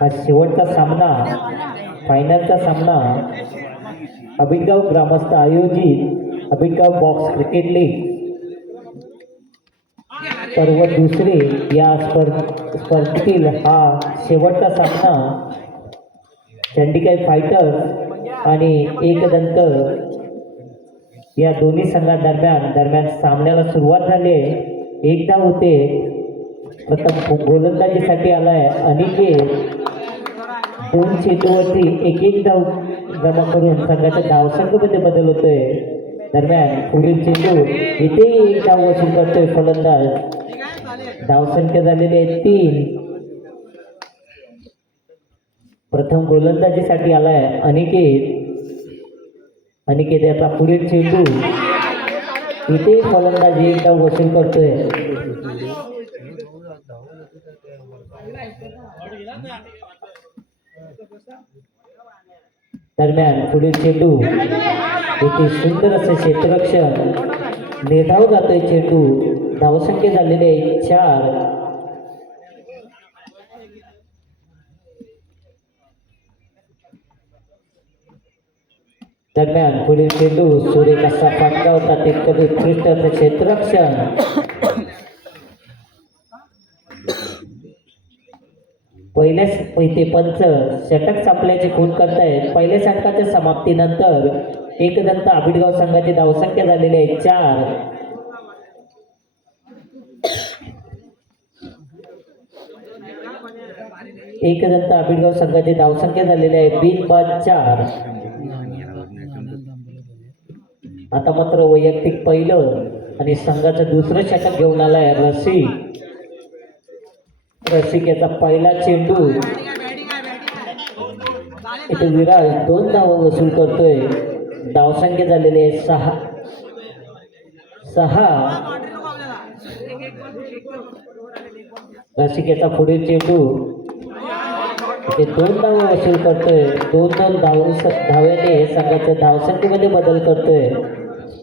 हा शेवटचा सामना, फायनलचा सामना अबिटगाव ग्रामस्थ आयोजित अबिटगाव बॉक्स क्रिकेट लीग सर्व दुसरे या स्पर्धेतील हा शेवटचा सामना चंडिका फायटर्स आणि एकदंत या दोन्ही संघादरम्यान सामन्याला सुरुवात झाली आहे. एक धाव होते. प्रथम गोलंदाजीसाठी आलाय अनिकेत. 2 चेंडूवरती एक धाव जमा करून संघाच्या धावसंख्येमध्ये बदल होतोय. दरम्यान पुढील चेंडू इथे एक धाव वसूल करतोय फलंदाज. धावसंख्या झालेली आहे 3. प्रथम गोलंदाजीसाठी आलाय अनिकेत. याचा पुढील चेंडू इथे फलंदाजी एक धाव वसूल करतोय. दरम्यान पुढील चेंडू इथे सुंदर असे क्षेत्ररक्षण, निर्धाव जातोय चेंडू. धावसंख्या झालेली आहे 4. दरम्यान पुढील चेंडू सुरेख असा फटका होता. ते कधी उत्कृष्ट असे क्षेत्ररक्षण. पहिले पंच षटक संपल्याची खून करतायत. पहिल्या षटकाच्या समाप्तीनंतर एकदंत आबिटगाव संघाची धावसंख्या झालेली आहे 4. एकदंत आबिटगाव संघाची धावसंख्या झालेली आहे बिनबाद 4. आता मात्र वैयक्तिक पहिलं आणि संघाचं दुसरं षटक घेऊन आलाय रसिक याचा पहिला चेंडू इथे विराज 2 धावा वसूल करतोय. धावसंख्या झालेली आहे 6. रसिक याचा पुढील चेंडू इथे 2 धावा वसूल करतोय. 2 धाव्याने संघाच्या धावसंख्येमध्ये बदल करतोय.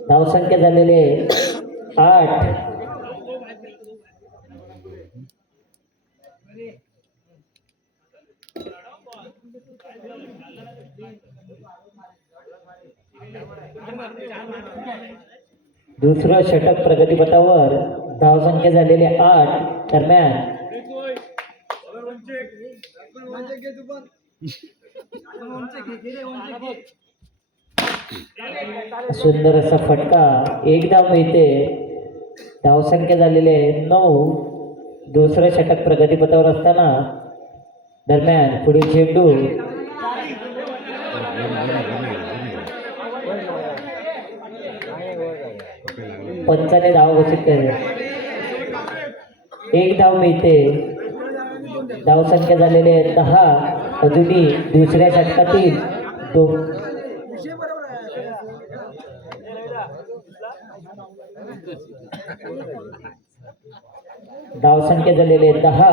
धावसंख्या झालेली आहे 8. दुसरं षटक प्रगतीपथावर. धावसंख्या झालेली 8. दरम्यान सुंदर असा फटका, एक धाव मिळते. धावसंख्या झालेली आहे 9. दुसरं षटक प्रगतीपथावर असताना दरम्यान पुढील चेंडू पंचाने धाव घोषित केले. एक धाव मिळते. धावसंख्या झालेली आहे 10. अजूनही दुसऱ्या षटकातील धावसंख्या झालेली आहे 10.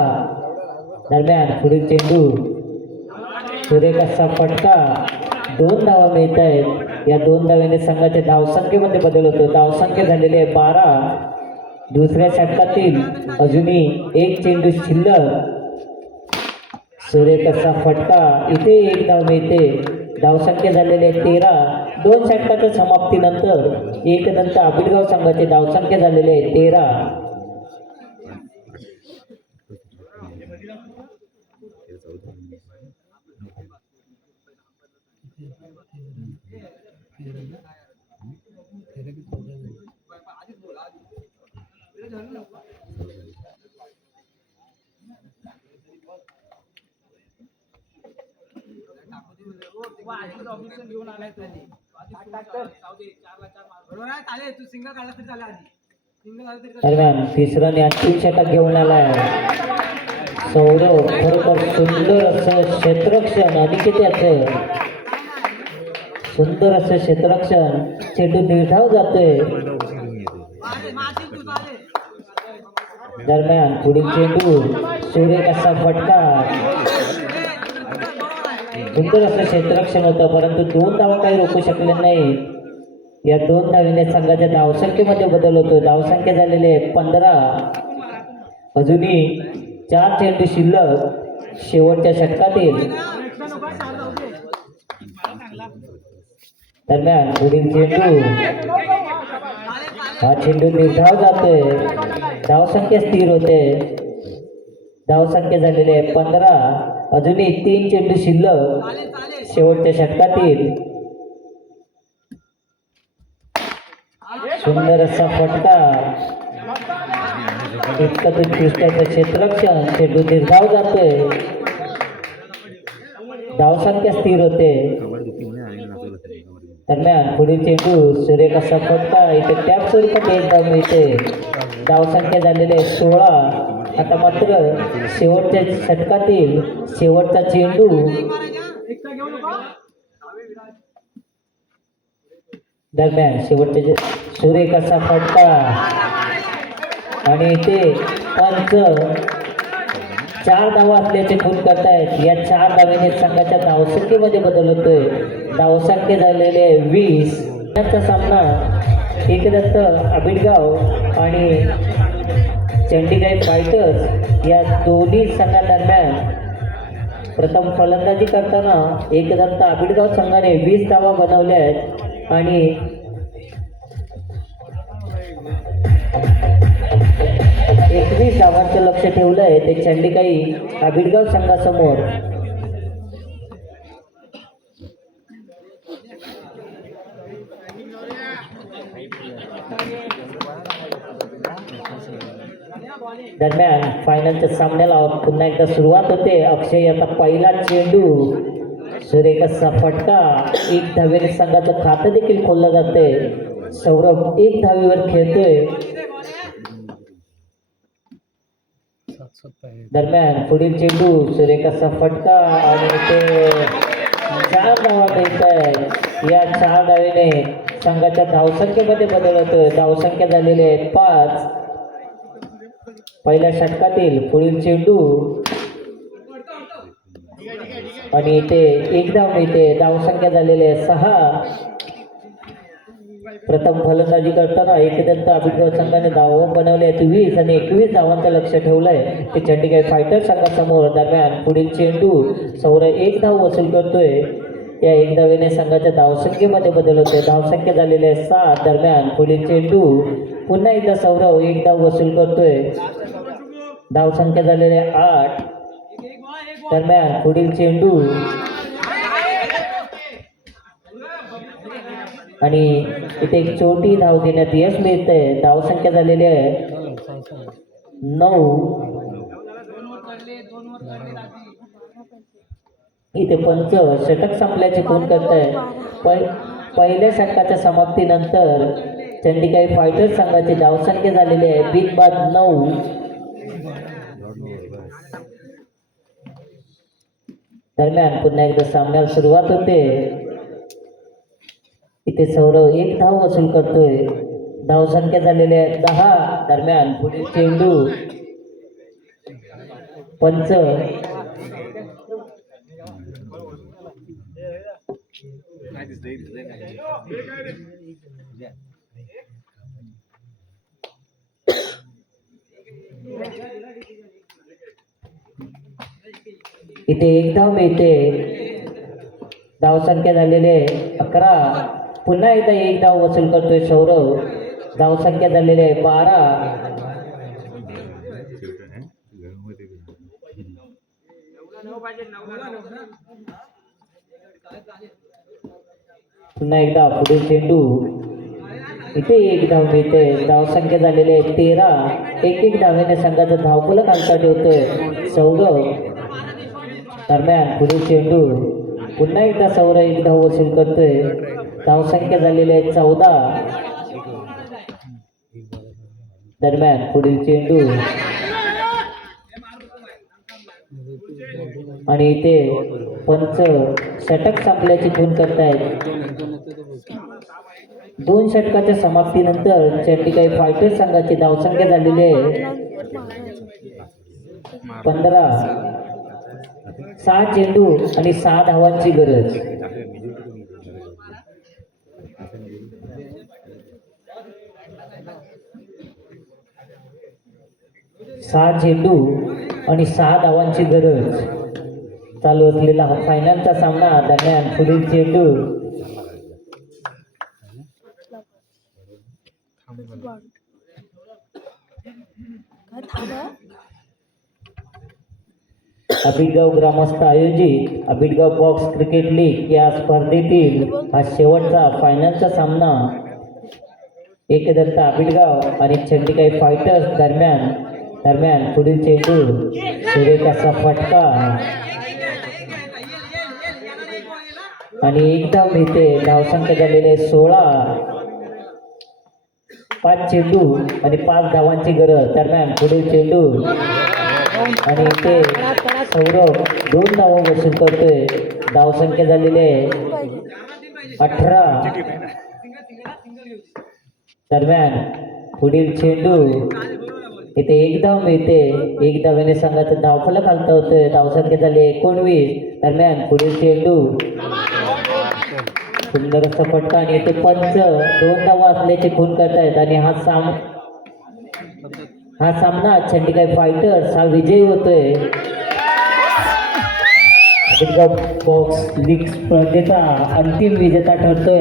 दरम्यान पुढील चेंडू सुरेख असा फटका. 2 धावा मिळत आहेत. या 2 धाव्याने संघाच्या धावसंख्येमध्ये बदल होतो. धावसंख्या झालेली आहे 12. दुसऱ्या षटकातील अजूनही एक चेंडू शिल्लक. सुरेख असा फटका, इथे एक धाव मिळते. धावसंख्या झालेली आहे 13. 2 षटकाच्या समाप्तीनंतर एकदंत आबिटगाव संघाची धावसंख्या झालेली आहे 13. दरम्यान तिसरं आणि अंतिम षटक घेऊन आलाय सौरव. खरोखर सुंदर असं क्षेत्ररक्षण अनिकेत, सुंदर असं क्षेत्ररक्षण. चेंडू निर्धाव जातोय. दरम्यान पुढील चेंडू सुरेख असा फटका. सुंदर असं क्षेत्ररक्षण होतं, परंतु 2 धावा काही रोखू शकले नाही. या 2 धावीने संघाच्या धावसंख्येमध्ये बदल होतो. धावसंख्या झालेली आहे 15. अजूनही 4 चेंडू शिल्लक शेवटच्या षटकातील दरम्यान पुढील चेंडू हा चेंडू निर्धाव जातोय. धावसंख्या स्थिर होते. धावसंख्या झालेली आहे 15. अजूनही 3 चेंडू शिल्लक शेवटच्या षटकातील सुंदर असा फटका. इतकं उत्कृष्टाचं क्षेत्ररक्षण. चेंडू निर्धाव जातोय. धावसंख्या स्थिर होते. दरम्यान पुढील चेंडू सुरेख असा फटका. इथे टॅप स्वरूपात एक धाव मिळते. धावसंख्या झालेली आहे 16. आता मात्र शेवटच्या षटकातील शेवटचा चेंडू. दरम्यान शेवटचे सुरेख असा फटका आणि इथे पंच 4 धावा असल्याचे खून करतायत. या 4 धावेने संघाच्या धावसंख्येमध्ये बदल होतोय. धावसंख्या झालेले 20. याचा सामना एकदत्त आबिडगाव आणि चंडीगढ फायटर्स या दोन्ही संघादरम्यान. प्रथम फलंदाजी करताना एकदत्त आबिडगाव संघाने 20 धावा बनवल्या आहेत आणि 21 धावांचं लक्ष ठेवलंय ते चंडीगढ आबिडगाव संघासमोर. दरम्यान फायनलच्या सामन्याला पुन्हा एकदा सुरुवात होते. अक्षय आता पहिला चेंडू. सुरेख असा फटका. 1 धावेने संघाचं खातं देखील खोललं जाते. सौरभ 1 धावेवर खेळतोय. दरम्यान पुढील चेंडू. सुरेख असा फटका आणि ते 4 धावा मिळत आहेत. या 4 धावेने संघाच्या धावसंख्येमध्ये बदल होतोय. धावसंख्या झालेली आहे 5. पहिल्या षटकातील पुढील चेंडू आणि इथे 1 धाव मिळते. धावसंख्या झालेली आहे 6. प्रथम फलंदाजी करताना एकदत्त आबिडगाव संघाने धावा बनवले आहेत 20 आणि 21 धावांचं लक्ष ठेवलंय ते चंडीगढ फायटर्स संघासमोर. दरम्यान पुढील चेंडू. सौरभ 1 धाव वसूल करतोय. या 1 धावेने संघाच्या धावसंख्येमध्ये बदल होतोय. धावसंख्या झालेली आहे 7. दरम्यान पुढील चेंडू. पुन्हा एकदा सौरभ 1 धाव वसूल करतोय. धावसंख्या झालेली आहे 8. दरम्यान पुढील चेंडू आणि इथे एक छोटी धाव घेण्यात यश मिळतंय. धावसंख्या झालेली आहे 9. इथे पंच षटक संपल्याचे खून करताय. पहिल्या षटकाच्या समाप्तीनंतर चंडीगढ फायटर्स संघाची धावसंख्या झालेली आहे बिनबाद 9. दरम्यान पुन्हा एकदा सामन्याला सुरुवात होते. इथे सौरभ 1 धाव वसूल करतोय. धावसंख्या झालेली आहे 10. दरम्यान पुढील चेंडू. पंच इथे 1 धाव मिळते. धावसंख्या झालेली आहे 11. पुन्हा एकदा 1 धाव वसूल करतोय सौरभ. धावसंख्या झालेली आहे 12. पुन्हा एकदा पुढील चेंडू. इथे 1 धाव मिळते. धावसंख्या झालेली आहे 13. 1 धावेने संघाचा धावफलक हलका ठेवतोय सौरभ. दरम्यान पुढील चेंडू. पुन्हा एकदा सौरभ 1 धाव वसूल करतोय. धावसंख्या झालेली आहे 14. दरम्यान पुढील चेंडू आणि इथे पंच षटक संपल्याची खून करतायत. 2 षटकाच्या समाप्तीनंतर चंडीगढ फायटर्स संघाची धावसंख्या झालेली आहे 15. 6 चेंडू आणि 6 धावांची गरज. सहा चेंडू आणि 6 धावांची गरज. चालू असलेला हा फायनलचा सामना दरम्यान पुढील चेंडू अभिटगाव ग्रामस्थ आयोजित अभिटगाव बॉक्स क्रिकेट लीग या स्पर्धेतील हा शेवटचा फायनलचा सामना एकदंत अभिटगाव आणि चंडिकाई फायटर्स दरम्यान पुढील चेंडू सुरेख असा फटका आणि एक धाव मिळते. धावसंख्या झालेले 16. 5 चेंडू आणि 5 धावांची गरज. दरम्यान पुढील चेंडू आणि ते सौरभ 2 धावा वसूल करतोय. धावसंख्या झालेली आहे 18. दरम्यान पुढील चेंडू इथे एक धाव मिळते. एक धावेने संघाचं धावफलक हलता होतोय. धावसंख्या झाली 19. दरम्यान पुढील चेंडू सुंदर असा फटका आणि इथे पंच 2 धावा असल्याचे खून करतायत आणि हा सामना चंडिकाई फायटर्स हा विजयी होतोय. बॉक्स लीग स्पर्धेचा अंतिम विजेता ठरतोय.